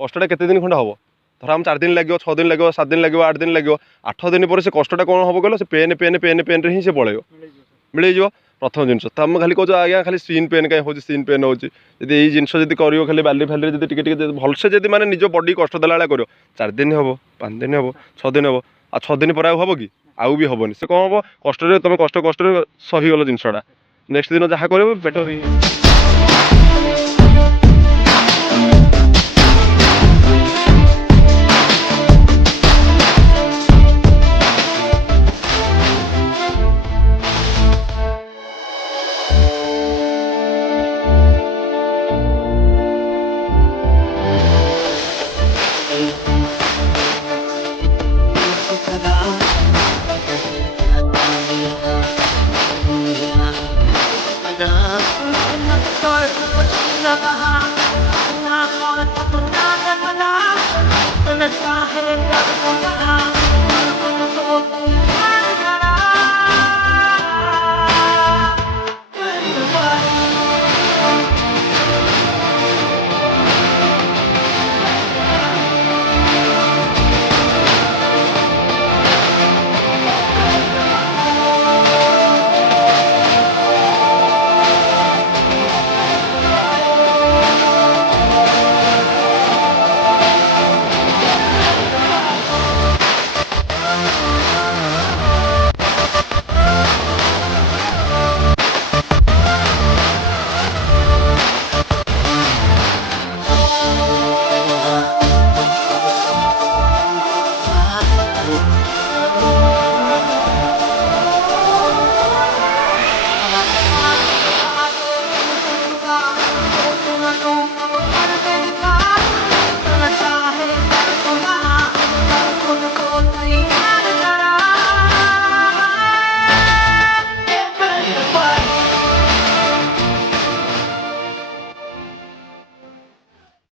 কষ্টটা কেতে দিন খଣ୍ଡে হব ধর আমি 4 দিন লাগবে 6 দিন লাগবে 7 দিন লাগবে 8 দিন লাগবে 8 দিন পরে সে কষ্টটা কোণ হব কহিল সে পেন হি সে পড়াইব মিলিଯିବ প্রথম জিনিস তো আমি খালি কହୁଛ আজ্ঞা খালি সিন পেন কাই হচ্ছে সিন পেন হচ্ছে যদি এই জিনিস যদি করিও খালি বালি ফালি যদি টিকে টিকে ভালসে যদি মানে নিজ বডি কষ্ট দেলা বেলা করিও 4 দিন হব 5 দিন হব 6 দিন হব আর 6 দিন পরে হব কি আউ বি হবনি সে কম হব কষ্টরে তুমি কষ্টরে সহিগল জিনিসটা নেক্সট দিন যাহা করিব বেটার Let's